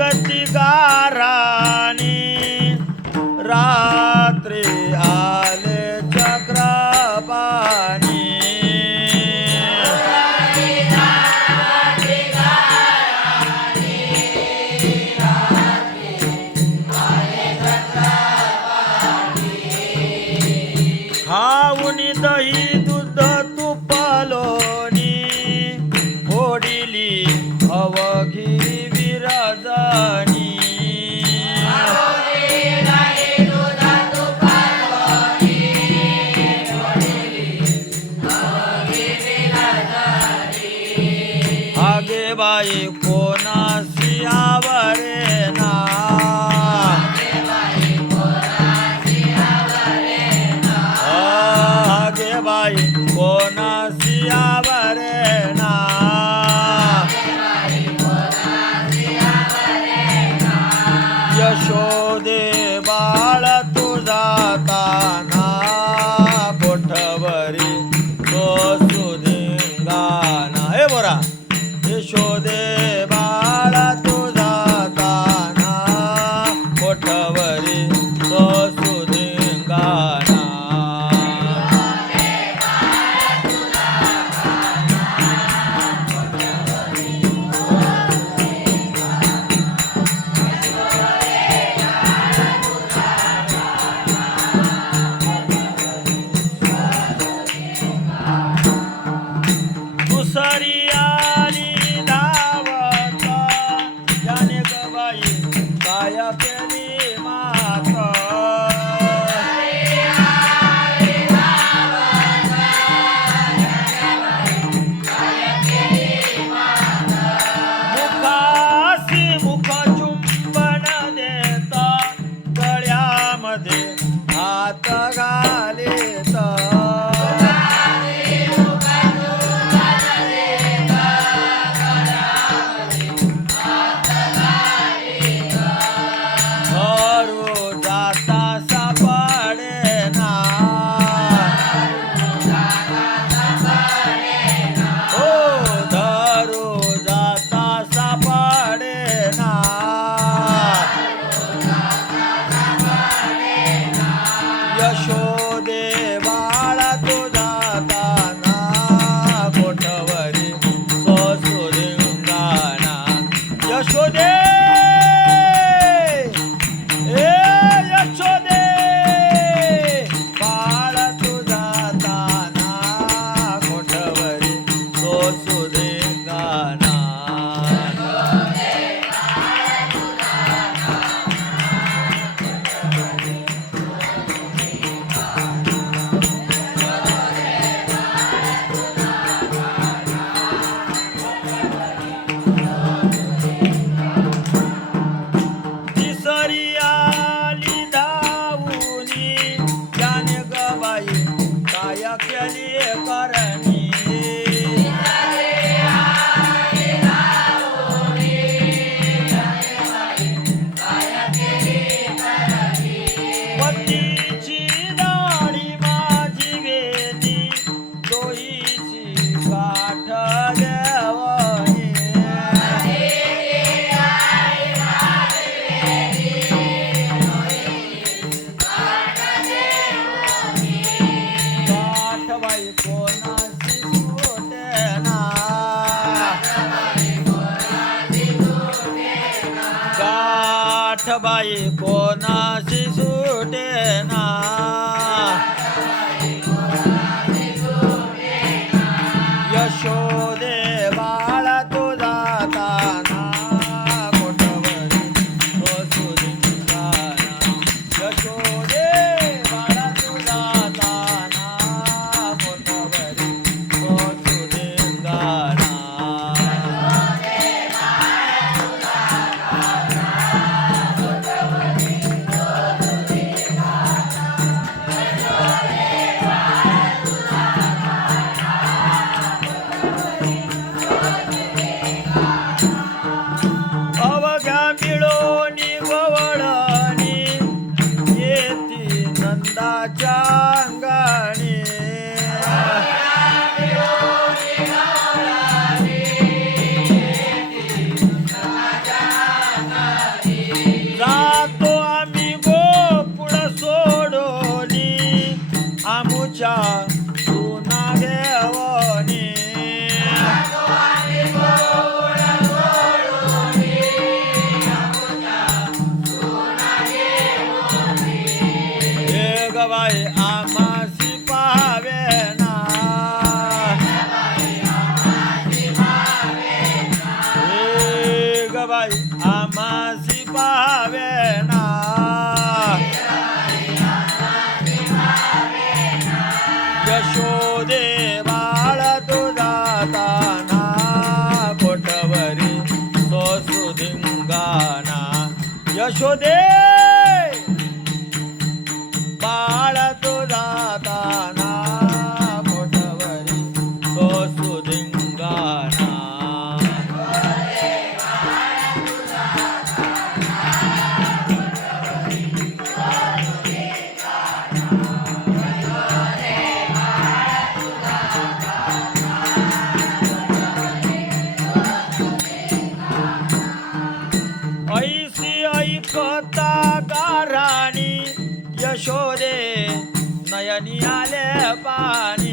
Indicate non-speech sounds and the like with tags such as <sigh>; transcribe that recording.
சங்கத் Con a varios. ಶಿಶುನಾಥ ಭಾ ಪೋನಾ ನಾ are <laughs> ಯಶೋದೇವಾಳದು ದಾತಾನ ಪಟವರಿ ಸುಧಿಂಗ ಯಶೋದೇ ನಯನಿಯಾಲೆ ಪಾನ